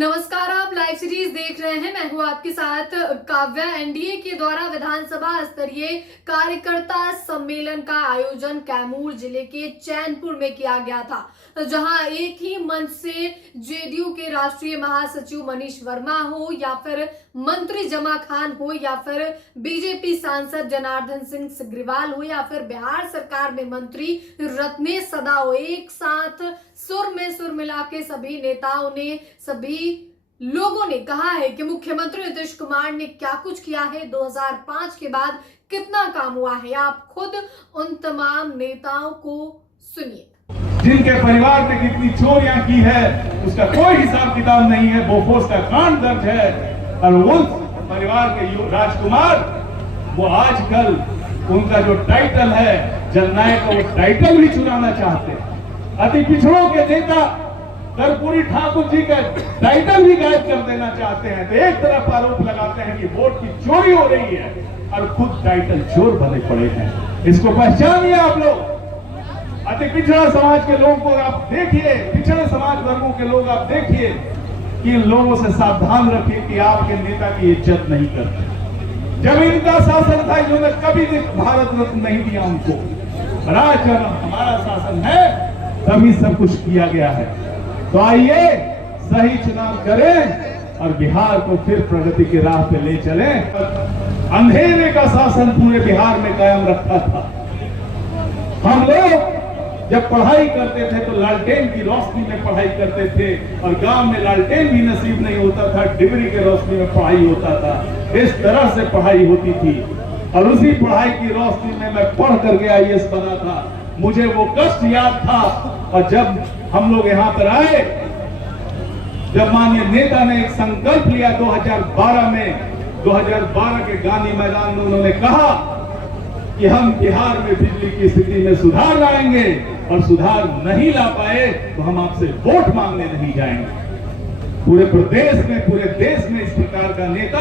नमस्कार, आप live series देख रहे हैं। मैं हूं आपके साथ काव्या। एनडीए के द्वारा विधानसभा स्तरीय कार्यकर्ता सम्मेलन का आयोजन कैमूर जिले के चैनपुर में किया गया था, जहां एक ही मंच से जेडीयू के राष्ट्रीय महासचिव मनीष वर्मा हो या फिर मंत्री जमा खान हो या फिर बीजेपी सांसद जनार्दन सिंह सिग्रीवाल हो या फिर बिहार सरकार में मंत्री रत्नेश सदा हो, एक साथ सुर में सुर मिला के सभी नेताओं ने, सभी लोगों ने कहा है कि मुख्यमंत्री नीतीश कुमार ने क्या कुछ किया है, 2005 के बाद कितना काम हुआ है। आप खुद उन तमाम नेताओं को सुनिए। जिनके परिवार ने कितनी चोरियां की है उसका कोई हिसाब किताब नहीं है। बोफोर्स का कांड दर्ज है और उस परिवार के राजकुमार वो आजकल उनका जो टाइटल है जननायक का, वो टाइटल भी चुराना चाहते हैं। अति पिछड़ों के नेता कर्पूरी ठाकुर जी का टाइटल भी गायब कर देना चाहते हैं। तो एक तरफ आरोप लगाते हैं कि वोट की चोरी हो रही है और खुद टाइटल चोर बने पड़े हैं। इसको पहचानिए आप लोग। अति पिछड़ा समाज के लोगों को आप देखिए, पिछड़े समाज वर्गों के लोग आप देखिए कि इन लोगों से सावधान रखिए कि आपके नेता की इज्जत नहीं करते। जब इनका शासन था इन्होंने कभी भी भारत रत्न नहीं दिया उनको। आज जब हमारा शासन है तभी सब कुछ किया गया है। तो आइए सही चुनाव करें और बिहार को फिर प्रगति की राह पे ले चलें। अंधेरे का शासन पूरे बिहार में कायम रखा था। हम लोग जब पढ़ाई करते थे तो लालटेन की रोशनी में पढ़ाई करते थे और गांव में लालटेन भी नसीब नहीं होता था, डिबरी के रोशनी में पढ़ाई होता था। इस तरह से पढ़ाई होती थी और उसी पढ़ाई की रोशनी में मैं पढ़ करके आईएएस बना था। मुझे वो कष्ट याद था। और जब हम लोग यहाँ पर आए, जब माननीय नेता ने एक संकल्प लिया 2012 में, 2012 के गांधी मैदान में उन्होंने कहा कि हम बिहार में बिजली की स्थिति में सुधार लाएंगे और सुधार नहीं ला पाए तो हम आपसे वोट मांगने नहीं जाएंगे। पूरे प्रदेश में, पूरे देश में इस प्रकार का नेता,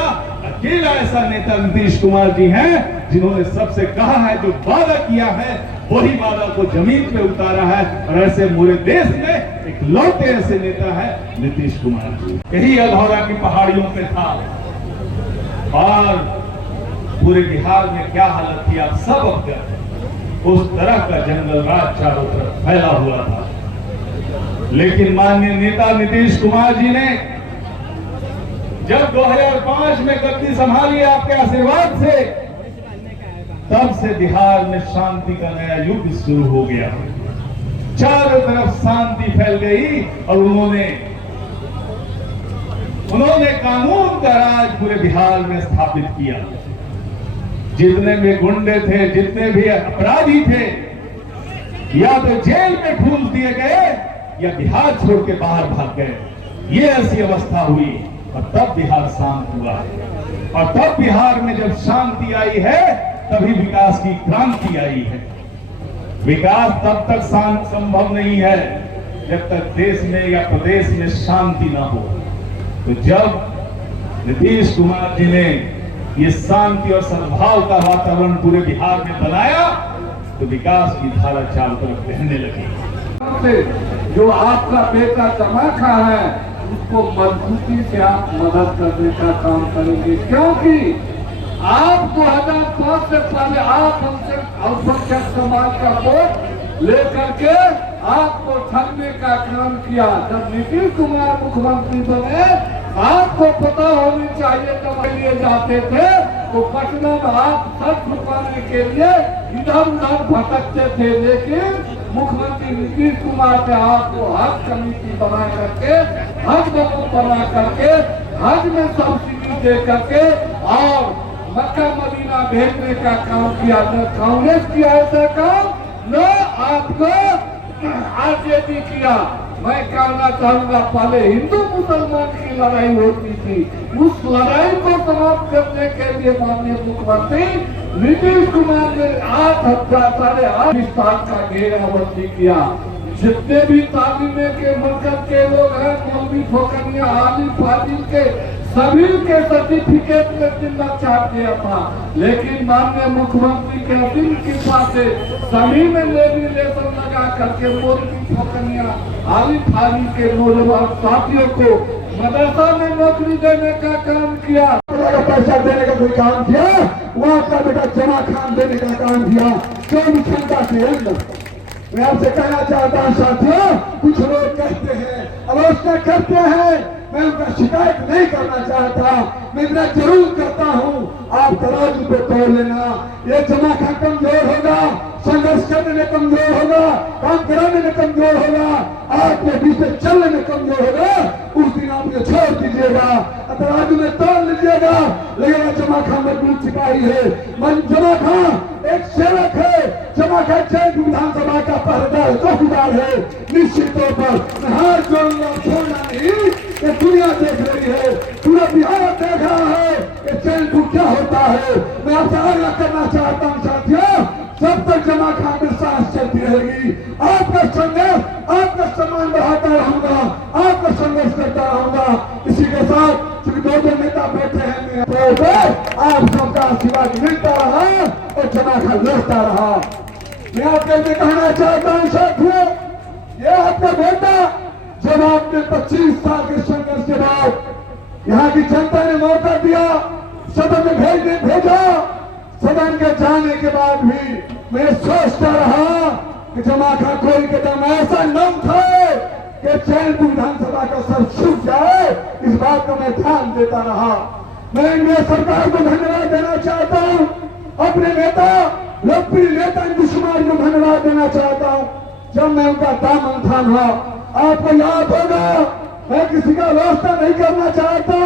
अकेला ऐसा नेता नीतीश कुमार जी हैं जिन्होंने सबसे कहा है, जो वादा किया है वही वादा को जमीन पे उतारा है। और ऐसे पूरे देश में एक लौटे ऐसे नेता है नीतीश कुमार जी। यही अल्मोड़ा की पहाड़ियों पे था और पूरे बिहार में क्या हालत थी आप सब अवगत। उस तरह का जंगल राज चारों तरफ फैला हुआ था। लेकिन माननीय नेता नीतीश कुमार जी ने जब 2005 में गद्दी संभाली आपके आशीर्वाद से, तब से बिहार में शांति का नया युग शुरू हो गया। चारों तरफ शांति फैल गई और उन्होंने कानून का राज पूरे बिहार में स्थापित किया। जितने भी गुंडे थे, जितने भी अपराधी थे, या तो जेल में ठूंस दिए गए या बिहार छोड़ के बाहर भाग गए। ये ऐसी अवस्था हुई और तब बिहार शांत हुआ। और तब बिहार में जब शांति आई है तभी विकास की क्रांति आई है। विकास तब तक संभव नहीं है जब तक देश में या प्रदेश में शांति ना हो। तो जब नीतीश कुमार जी ने ये शांति और सद्भाव का वातावरण पूरे बिहार में बनाया तो विकास की धारा चारों तरफ बहने लगी। जो आपका बेटा जमाखा है उसको मजबूती से आप मदद करने का काम करेंगे, क्योंकि आप 2005 से पहले आप हमसे अल्पसंख्यक समाज का वोट लेकर के आपको ठगने का काम किया। जब नीतीश कुमार मुख्यमंत्री बने, आपको पता होनी चाहिए, जब लिए जाते थे तो पटना में आप सर छुपाने के लिए इधर उधर भटकते थे। लेकिन मुख्यमंत्री नीतीश कुमार ने आपको हज कमेटी बना करके, हज बना करके, हज में सब्सिडी दे करके और मक्का मदीना भेजने का काम किया। न कांग्रेस किया ऐसा काम, न आपको आरजेडी किया। मैं कहना चाहूंगा, पहले हिंदू मुसलमान की लड़ाई होती थी, उस लड़ाई को समाप्त करने के लिए माननीय मुख्यमंत्री नीतीश कुमार ने 8,8 का घेराबंदी किया। जितने भी तालीमे के मरकज के लोग हैं, मौलवी फोकनिया, आलिम फाजिल के, सभी के सर्टिफिकेट में जिंदा चाट दिया था। लेकिन माननीय मुख्यमंत्री के असीम कृपा से सभी में लेमिनेशन लगा करके मौलवी फोकनिया, आलिम फाजिल के नौजवान साथियों को मदरसा में नौकरी देने का काम किया, पैसा देने का कोई काम किया, वहाँ का बेटा जमा खान देने का काम किया, चौबीस घंटा के अंदर। मैं आपसे कहना चाहता हूँ साथियों, कुछ लोग कहते हैं, आलोचना करते हैं, मैं उनका शिकायत नहीं करना चाहता, मैं इतना जरूर करता हूँ, आप तराजू पे तोड़ लेना। ये जमा खान कमजोर होगा, संघर्ष करने में कमजोर होगा, काम कराने में कमजोर होगा, आपके बीच में चलने में कमजोर होगा, उस दिन आप ये छोड़ दीजिएगा, तराजू में तोड़ लीजिएगा। लेकिन जमा खान मजबूत सिपाही है, मन जमा खान एक सेवक है, जमा खान जैन विधानसभा का पहरेदार चौकीदार है। निश्चित तौर पर मैं हाथ जोड़ूंगा, छोड़ना नहीं। ये दुनिया देख रही है, पूरा बिहार देख रहा है कि चैनपुर क्या होता है। मैं आपसे आग्रह करना चाहता हूँ साथियों, जब तक जमा खान में सांस चलती रहेगी, आपका संघर्ष, आपका सम्मान बढ़ाता रहूंगा, आपका संघर्ष करता रहूंगा। इसी के साथ दो नेता बैठे हैं, आप सबका आशीर्वाद मिलता रहा और जमा खान लड़ता रहा। मैं आपके लिए कहना चाहता हूँ साथियों, ये आपका बेटा जब आपने 25 साल के संघर्ष के बाद यहाँ की जनता ने मौका दिया, सदन में भेजा, सदन के जाने के बाद भी मैं सोचता रहा कि जमा खान कोई कदम ऐसा न उठाए कि चैनपुर विधानसभा का सर छूट जाए। इस बात का मैं ध्यान देता रहा। मैं एनडीए सरकार को धन्यवाद देना चाहता हूँ, अपने नेता लोकप्रिय नेता नीतीश कुमार को धन्यवाद देना चाहता हूँ। जब मैं उनका दामन थामा, आपको याद होगा, मैं किसी का वास्ता नहीं करना चाहता,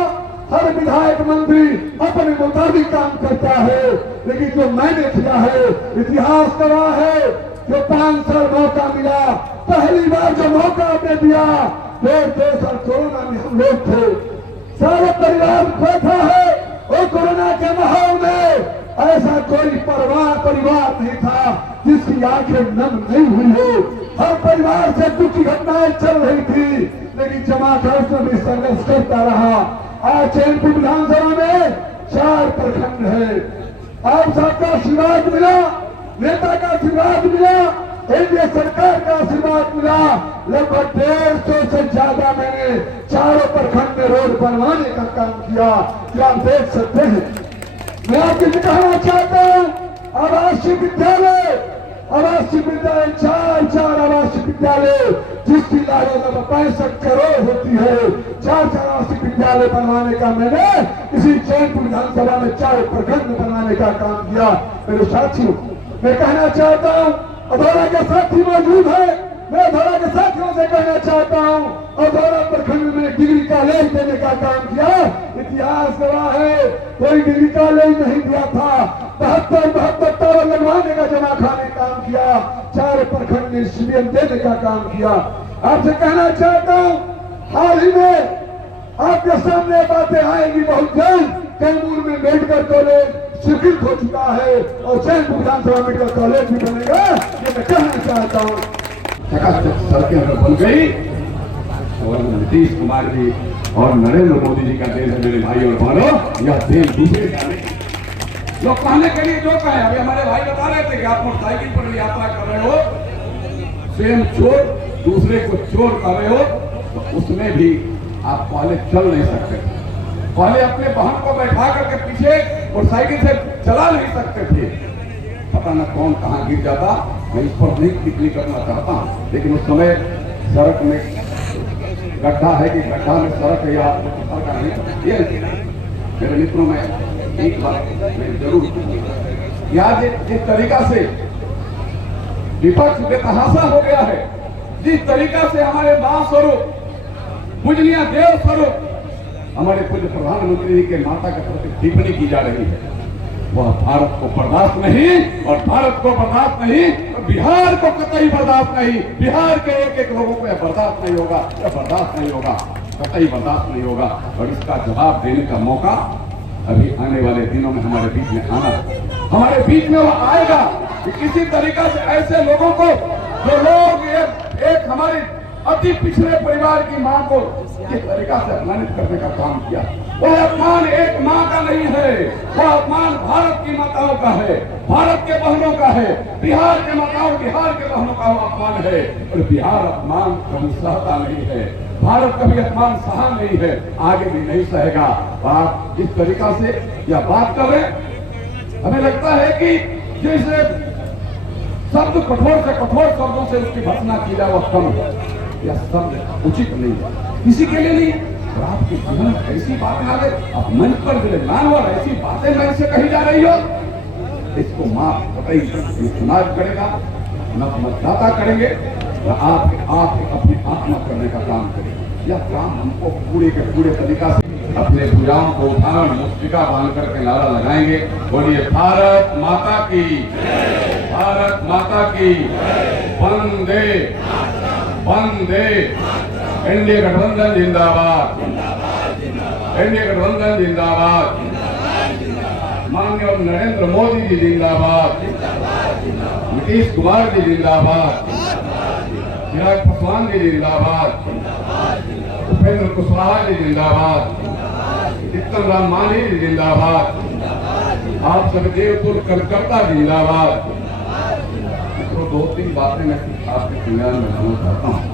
हर विधायक मंत्री अपने मुताबिक काम करता है, लेकिन जो मैंने किया है इतिहास गवाह है। जो 5 साल मौका मिला, पहली बार जो मौका आपने दिया, 2 साल कोरोना में हम लोग थे, सारा परिवार बैठा है और कोरोना के माहौल में ऐसा कोई परिवार नहीं था जिसकी आंखें नम नहीं हुई हो। हर परिवार से कुछ घटनाएं चल रही थी, लेकिन जमा खान उसमें भी संघर्ष करता रहा। आज चैनपुर विधानसभा में 4 प्रखंड है। आप सबका आशीर्वाद मिला, नेता का आशीर्वाद मिला, एनडीए सरकार का आशीर्वाद मिला। लगभग 150 से ज्यादा मैंने 4 प्रखंड में रोड बनवाने का काम किया, जो आप देख सकते हैं। मैं आपको कहना चाहता हूँ, आवासीय विद्यालय 4 आवासीय विद्यालय जिसकी लागत 65 करोड़ होती है, 4 आवासीय विद्यालय बनवाने का मैंने इसी चैनपुर विधानसभा में 4 प्रखंड बनवाने का काम किया। मेरे साथियों, मैं कहना चाहता हूँ, अधौरा के साथी मौजूद है, मैं अधौरा के साथियों से कहना चाहता हूँ, अधौरा प्रखंड में डिग्री कॉलेज देने का काम किया। इतिहास गवाह है, कोई डिग्री कॉलेज नहीं दिया था। 72 टावर लगवाने का जमा खान ने काम किया, 4 प्रखंड में सीबीएम देने का काम किया। आपसे कहना चाहता हूँ, हाल ही में आपके सामने बातें आएंगी बहुत जल्द। कैमूर में मेडिकल कॉलेज स्वीकृत हो चुका है और चैनपुर विधानसभा मेडिकल कॉलेज भी बनेगा, ये मैं कहना चाहता हूँ। सड़कें अगर बन गई और नीतीश कुमार जी और नरेंद्र मोदी जी का देश है मेरे भाई और बहनों, यह देश दूसरे का नहीं। लोग कहने के लिए जो कहे, अभी हमारे भाई बता रहे थे कि आप मोटरसाइकिल पर यात्रा कर रहे हो, स्वयं चोर दूसरे को चोर कर रहे हो, तो उसमें भी आप पहले चल नहीं सकते थे। पहले अपने बहन को बैठा करके पीछे मोटरसाइकिल से चला नहीं सकते थे। पता न कौन कहाँ गिर जाता, मैं इस पर नहीं टिप्पणी करना चाहता हूँ, लेकिन उस समय सड़क में गड्ढा है कि गड्ढा में सड़क है या सड़क नहीं, ये मेरे मित्रों में एक बात मैं जरूर याद, जिस तरीका से विपक्ष बेतहाशा हो गया है, जिस तरीका से हमारे मां स्वरूप पूजनीय देव स्वरूप हमारे पूज्य प्रधानमंत्री जी के माता के प्रति टिप्पणी की जा रही है, वह भारत को बर्दाश्त नहीं, और भारत को बर्दाश्त नहीं तो बिहार को कतई बर्दाश्त नहीं। बिहार के एक लोगों को यह बर्दाश्त नहीं होगा, यह बर्दाश्त नहीं होगा, कतई बर्दाश्त नहीं होगा। और इसका जवाब देने का मौका अभी आने वाले दिनों में हमारे बीच में आना, हमारे बीच में वह आएगा कि किसी तरीका से ऐसे लोगों को, जो लोग एक हमारे अति पिछड़े परिवार की मां को किस तरीका से अपमानित करने का काम किया, वह अपमान एक मां का नहीं है, वह अपमान भारत की माताओं का है, भारत के बहनों का है, बिहार के माताओं, बिहार के बहनों का अपमान है। और बिहार अपमान कभी सहता नहीं है, भारत का भी अपमान सहा नहीं है, आगे भी नहीं सहेगा। आप इस तरीका से या बात कर रहे, हमें लगता है कि जैसे शब्द कठोर से कठोर शब्दों से उसकी भर्त्सना की जाए वह कम है, यह शब्द उचित नहीं है, किसी के लिए नहीं है। और आपके जीवन में ऐसी बातें आ गई, आप मंच पर विराजमान हो, ऐसी बातें मन से कही जा रही हो, इसको माफ कतई चुनाव करेगा, न मतदाता करेंगे, न आप अपनी आत्मा करने का काम करेंगे। यह काम हमको पूरे के पूरे तरीका से अपने भुजाओं को उठाकर मुस्तिका बांध करके नारा लगाएंगे। बोलिए भारत माता की, भारत माता की, वंदे वंदे। एनडीए गठबंधन जिंदाबाद, एनडीए गठबंधन जिंदाबाद, माननीय नरेंद्र मोदी जी जिंदाबाद, नीतीश कुमार जी जिंदाबाद, चिराग पासवान जी जिंदाबाद, उपेंद्र कुशवाहा जी जिंदाबाद, जीतन राम मांझी जी जिंदाबाद, आप सब देवपुर कलकत्ता जिंदाबाद। तो 2-3 बातें मैं आपके कल्याण में लाना चाहता हूँ।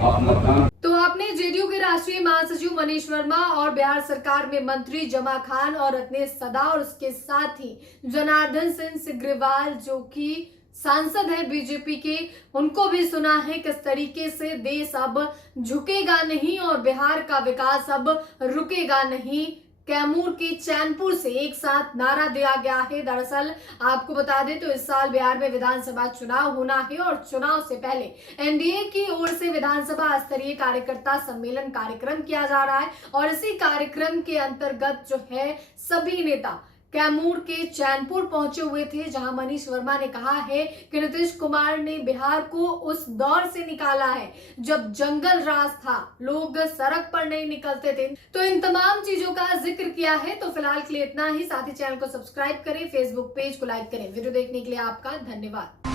आप मतदान तो आपने जेडीयू के राष्ट्रीय महासचिव मनीष वर्मा और बिहार सरकार में मंत्री जमा खान और रत्नेश सदा और उसके साथ ही जनार्दन सिंह सिग्रीवाल जो कि सांसद है बीजेपी के, उनको भी सुना है किस तरीके से देश अब झुकेगा नहीं और बिहार का विकास अब रुकेगा नहीं। कैमूर के चैनपुर से एक साथ नारा दिया गया है। दरअसल आपको बता दें तो इस साल बिहार में विधानसभा चुनाव होना है और चुनाव से पहले एनडीए की ओर से विधानसभा स्तरीय कार्यकर्ता सम्मेलन कार्यक्रम किया जा रहा है और इसी कार्यक्रम के अंतर्गत जो है सभी नेता कैमूर के चैनपुर पहुंचे हुए थे, जहां मनीष वर्मा ने कहा है कि नीतीश कुमार ने बिहार को उस दौर से निकाला है जब जंगल राज था, लोग सड़क पर नहीं निकलते थे। तो इन तमाम चीजों का जिक्र किया है। तो फिलहाल के लिए इतना ही। साथ ही चैनल को सब्सक्राइब करें, फेसबुक पेज को लाइक करें। वीडियो देखने के लिए आपका धन्यवाद।